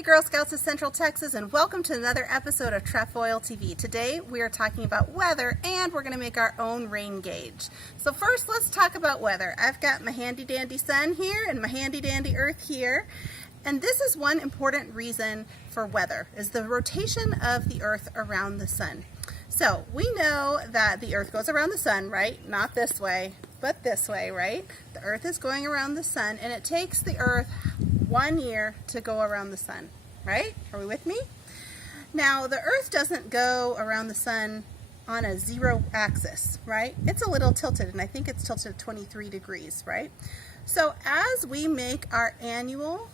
Hey Girl Scouts of Central Texas, and welcome to another episode of Trefoil TV. Today we are talking about weather, and we're going to make our own rain gauge. So first, let's talk about weather. I've got my handy dandy sun here and my handy dandy earth here. And this is one important reason for weather, is the rotation of the earth around the sun. So we know that the earth goes around the sun, right? Not this way, but this way, right? The earth is going around the sun, and it takes the earth 1 year to go around the sun, right? Are we with me? Now, the earth doesn't go around the sun on a zero axis, right? It's a little tilted, and I think it's tilted 23 degrees, right? So as we make our annual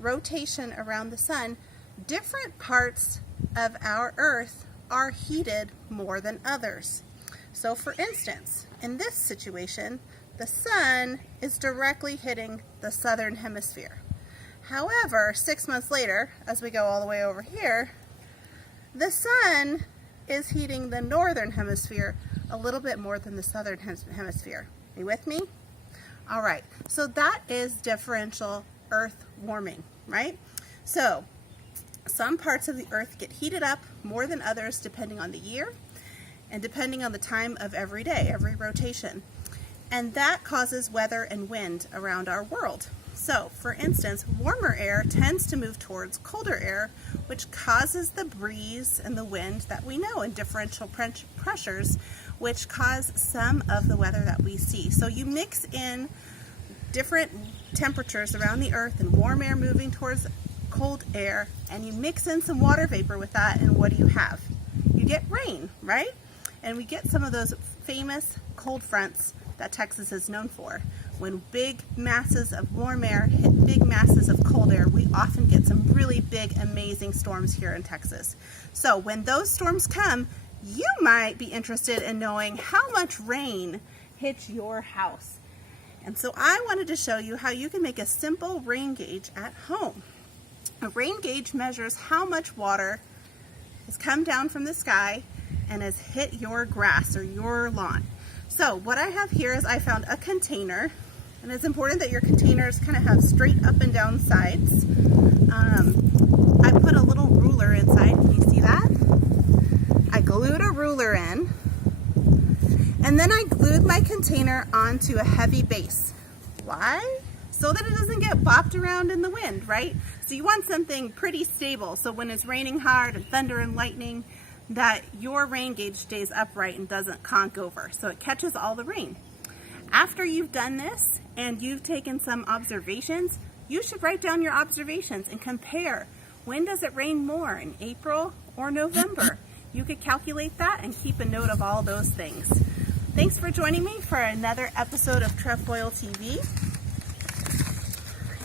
rotation around the sun, different parts of our earth are heated more than others. So for instance, in this situation, the sun is directly hitting the southern hemisphere. However, 6 months later, as we go all the way over here, the sun is heating the northern hemisphere a little bit more than the southern hemisphere. Are you with me? All right, so that is differential earth warming, right? So some parts of the earth get heated up more than others depending on the year and depending on the time of every day, every rotation. And that causes weather and wind around our world. So, for instance, warmer air tends to move towards colder air, which causes the breeze and the wind that we know, and differential pressures, which cause some of the weather that we see. So you mix in different temperatures around the earth and warm air moving towards cold air, and you mix in some water vapor with that, and what do you have? You get rain, right? And we get some of those famous cold fronts that Texas is known for. When big masses of warm air hit big masses of cold air, we often get some really big, amazing storms here in Texas. So when those storms come, you might be interested in knowing how much rain hits your house. And so I wanted to show you how you can make a simple rain gauge at home. A rain gauge measures how much water has come down from the sky and has hit your grass or your lawn. So what I have here is I found a container, and it's important that your containers kind of have straight up and down sides. I put a little ruler inside. Can you see that? I glued a ruler in, and then I glued my container onto a heavy base. Why? So that it doesn't get bopped around in the wind, right? So you want something pretty stable, so when it's raining hard and thunder and lightning, that your rain gauge stays upright and doesn't conk over, so it catches all the rain. After you've done this and you've taken some observations, you should write down your observations and compare. When does it rain more, in April or November? You could calculate that and keep a note of all those things. Thanks for joining me for another episode of Trefoil TV.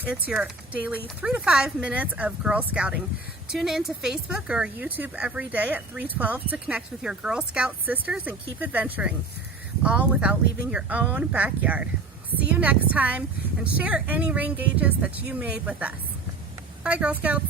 It's your daily 3 to 5 minutes of Girl Scouting. Tune in to Facebook or YouTube every day at 3:12 to connect with your Girl Scout sisters and keep adventuring, all without leaving your own backyard. See you next time, and share any rain gauges that you made with us. Bye, Girl Scouts.